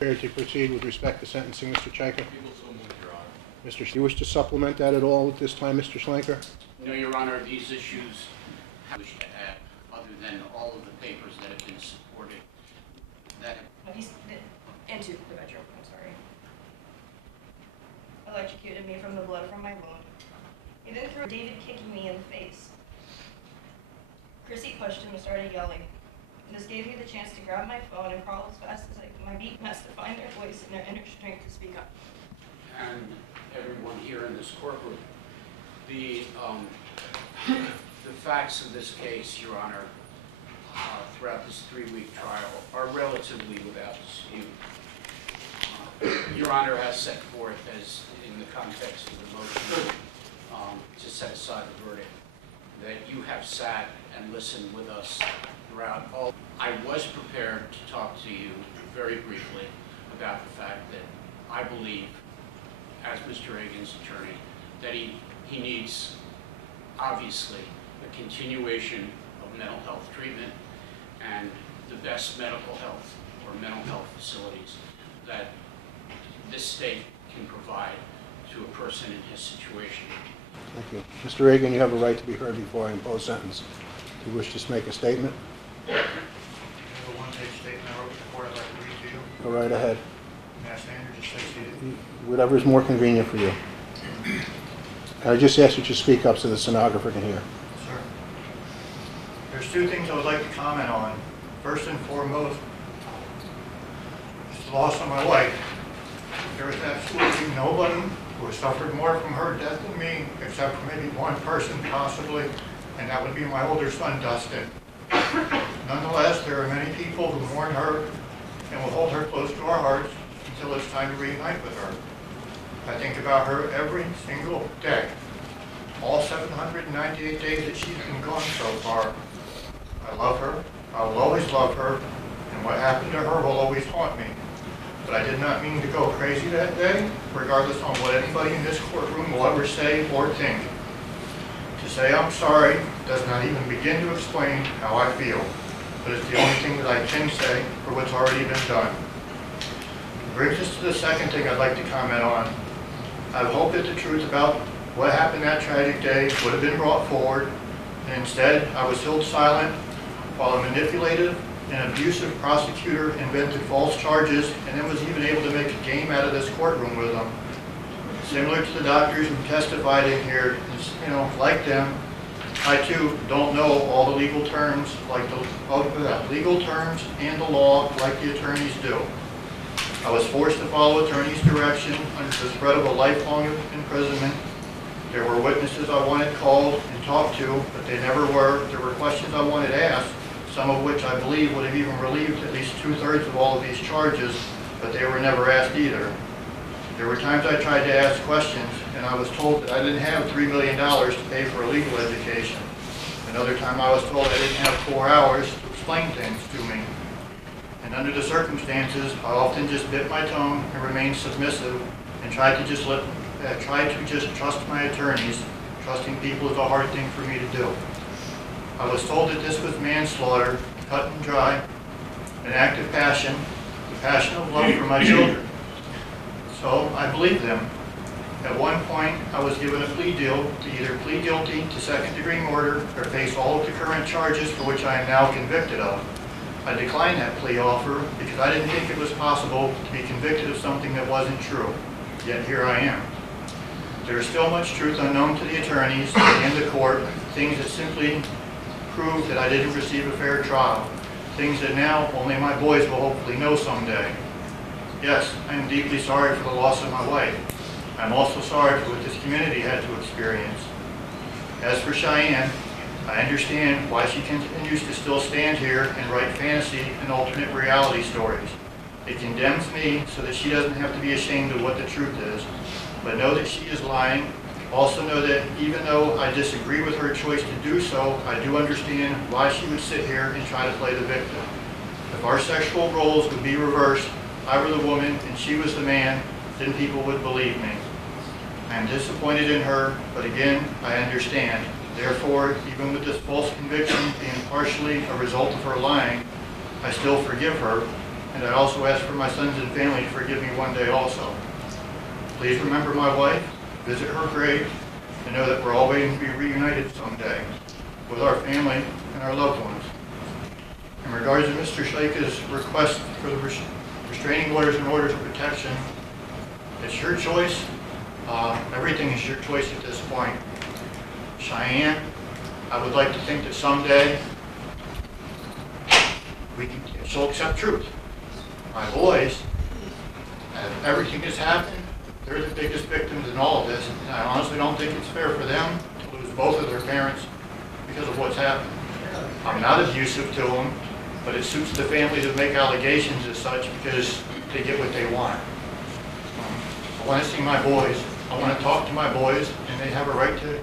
Prepared to proceed with respect to sentencing, Mr. Chenka? You will so move, Your Honor. Mr. Do you wish to supplement that at all at this time, Mr. Schlenker? No, Your Honor, these issues I wish to add, other than all of the papers that have been supported, that have... He's into the bedroom, I'm sorry. Electrocuted me from the blood from my wound. He then threw David kicking me in the face. Chrissy pushed him and started yelling. This gave me the chance to grab my phone and crawl as fast as my beat must to find their voice and their inner strength to speak up. And everyone here in this courtroom, the facts of this case, Your Honor, throughout this 3-week trial are relatively without dispute. Your Honor has set forth, as in the context of the motion to set aside the verdict, that you have sat and listened with us throughout all. I was prepared to talk to you very briefly about the fact that I believe, as Mr. Agan's attorney, that he needs, obviously, a continuation of mental health treatment and the best medical health or mental health facilities that this state can provide to a person in his situation. Thank you. Mr. Agan, you have a right to be heard before I impose sentence. Do you wish to make a statement? I have a one-page statement I wrote before I'd like to read to you. Go right ahead. May I stand or just stay seated? Whatever is more convenient for you. I just ask that you speak up so the stenographer can hear. Sir. There's 2 things I would like to comment on. First and foremost, is the loss of my wife. There is absolutely nobody who has suffered more from her death than me, except for maybe one person possibly, and that would be my older son, Dustin. Nonetheless, there are many people who mourn her and will hold her close to our hearts until it's time to reunite with her. I think about her every single day. All 798 days that she's been gone so far. I love her, I will always love her, and what happened to her will always haunt me. But I did not mean to go crazy that day, regardless on what anybody in this courtroom will ever say or think. To say I'm sorry does not even begin to explain how I feel, but it's the only thing that I can say for what's already been done. It brings us to the second thing I'd like to comment on. I hope that the truth about what happened that tragic day would have been brought forward, and instead I was held silent while a manipulative and abusive prosecutor invented false charges and then was even able to make a game out of this courtroom with them. Similar to the doctors who testified in here, like them, I too don't know all the legal terms legal terms and the law like the attorneys do. I was forced to follow attorney's direction under the threat of a lifelong imprisonment. There were witnesses I wanted called and talked to, but they never were. There were questions I wanted asked, some of which I believe would have even relieved at least 2/3 of all of these charges, but they were never asked either. There were times I tried to ask questions, and I was told that I didn't have $3 million to pay for a legal education. Another time I was told I didn't have 4 hours to explain things to me. And under the circumstances, I often just bit my tongue and remained submissive and tried to just trust my attorneys. Trusting people is a hard thing for me to do. I was told that this was manslaughter, cut and dry, an act of passion, the passion of love for my children. So I believed them. At one point, I was given a plea deal to either plead guilty to second-degree murder or face all of the current charges for which I am now convicted of. I declined that plea offer because I didn't think it was possible to be convicted of something that wasn't true. Yet here I am. There is still much truth unknown to the attorneys and the court, things that simply prove that I didn't receive a fair trial, things that now only my boys will hopefully know someday. Yes, I am deeply sorry for the loss of my wife. I'm also sorry for what this community had to experience. As for Cheyenne, I understand why she continues to still stand here and write fantasy and alternate reality stories. It condemns me so that she doesn't have to be ashamed of what the truth is. But know that she is lying. Also know that even though I disagree with her choice to do so, I do understand why she would sit here and try to play the victim. If our sexual roles would be reversed, I were the woman and she was the man, then people would believe me. I am disappointed in her, but again, I understand. Therefore, even with this false conviction being partially a result of her lying, I still forgive her, and I also ask for my sons and family to forgive me one day also. Please remember my wife, visit her grave, and know that we're all waiting to be reunited someday with our family and our loved ones. In regards to Mr. Shaika's request for the restraining orders and orders of protection, it's your choice. Everything is your choice at this point. Cheyenne, I would like to think that someday she'll accept truth. My boys, everything that's happened, they're the biggest victims in all of this, and I honestly don't think it's fair for them to lose both of their parents because of what's happened. I'm not abusive to them, but it suits the family to make allegations as such because they get what they want. I want to see my boys. I want to talk to my boys, and they have a right to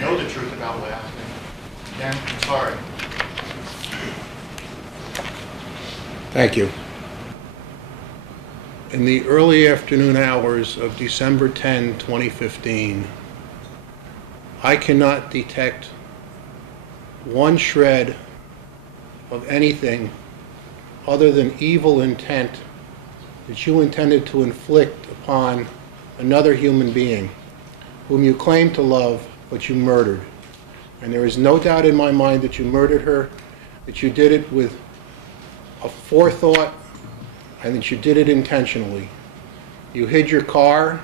know the truth about what happened. Again, I'm sorry. Thank you. In the early afternoon hours of December 10, 2015, I cannot detect one shred of anything other than evil intent that you intended to inflict upon another human being whom you claim to love, but you murdered. And there is no doubt in my mind that you murdered her, that you did it with a forethought, and that you did it intentionally. You hid your car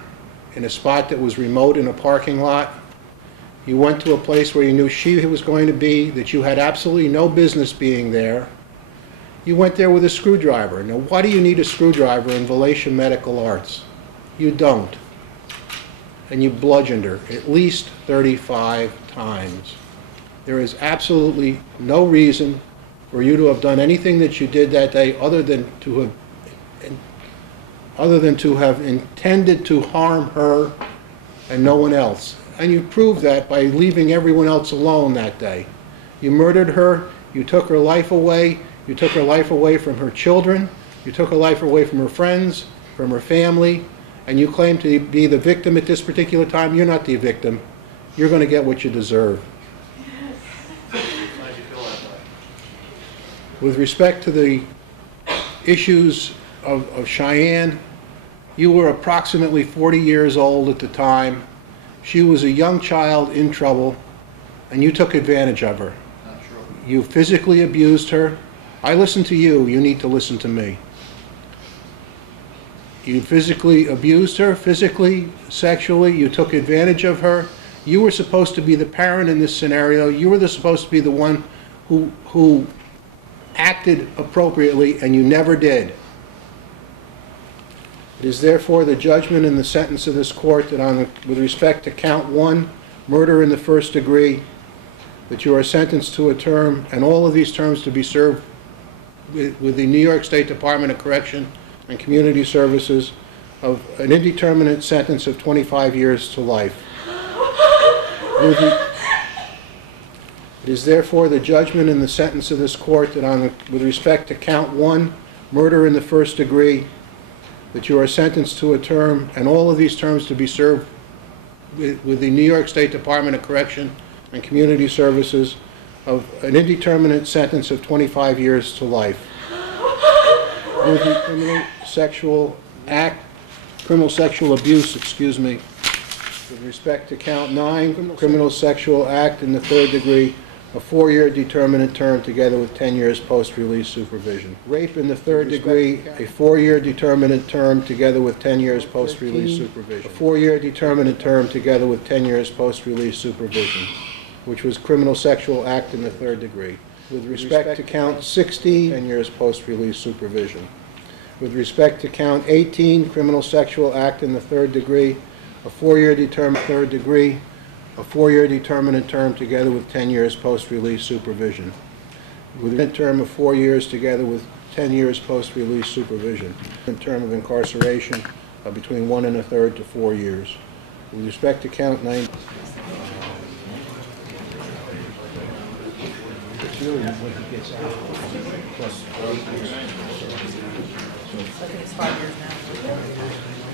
in a spot that was remote in a parking lot. You went to a place where you knew she was going to be, that you had absolutely no business being there. You went there with a screwdriver. Now, why do you need a screwdriver in ValatieMedical Arts? You don't. And you bludgeoned her at least 35 times. There is absolutely no reason for you to have done anything that you did that day other than to have intended to harm her and no one else. And you proved that by leaving everyone else alone that day. You murdered her, you took her life away, you took her life away from her children, you took her life away from her friends, from her family, and you claim to be the victim at this particular time. You're not the victim. You're going to get what you deserve. With respect to the issues of Cheyenne, you were approximately 40 years old at the time. She was a young child in trouble, and you took advantage of her. Not true. You physically abused her. I listened to you. You need to listen to me. You physically abused her, physically, sexually. You took advantage of her. You were supposed to be the parent in this scenario. You were supposed to be the one who acted appropriately, and you never did. It is therefore the judgment and the sentence of this court that with respect to count 1, murder in the first degree, that you are sentenced to a term, and all of these terms to be served with the New York State Department of Correction and Community Services, of an indeterminate sentence of 25 years to life. It is therefore the judgment and the sentence of this court that with respect to count 1, murder in the first degree, that you are sentenced to a term, and all of these terms to be served with the New York State Department of Correction and Community Services, of an indeterminate sentence of 25 years to life. With the criminal sexual abuse, with respect to count 9, criminal sexual act in the third degree, a 4-year determinate term together with 10 years post-release supervision. Rape in the third degree, a 4-year determinate term together with 10 years post-release supervision. A 4-year determinate term together with 10 years post-release supervision, which was criminal sexual act in the third degree. With respect to count 16, 10 years post-release supervision. With respect to count 18, criminal sexual act in the third degree, a 4-year determinate third degree, a 4-year determinate term together with 10 years post-release supervision. With a term of 4 years together with 10 years post-release supervision. A term of incarceration of between 1 1/3 to 4 years. With respect to count 9, it's really when he gets out. Plus 8 years. I think it's 5 years now.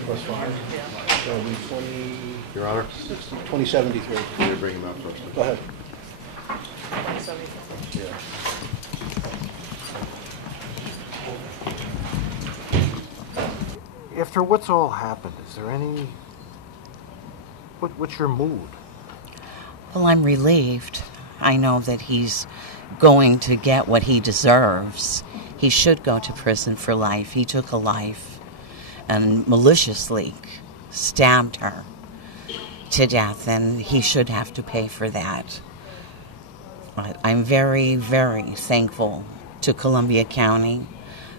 Plus 5? Yeah. So it'll be 20... Your Honor, 2073. can you bring him out first? Go ahead. 2074. Yeah. After what's all happened, is there any... What's your mood? Well, I'm relieved. I know that he's going to get what he deserves. He should go to prison for life. He took a life and maliciously stabbed her to death, and he should have to pay for that. But I'm very, very thankful to Columbia County.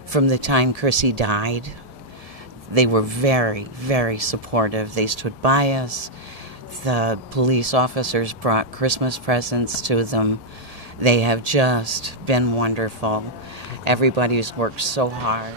From the time Chrissy died, they were very, very supportive. They stood by us. The police officers brought Christmas presents to them. They have just been wonderful. Everybody's worked so hard.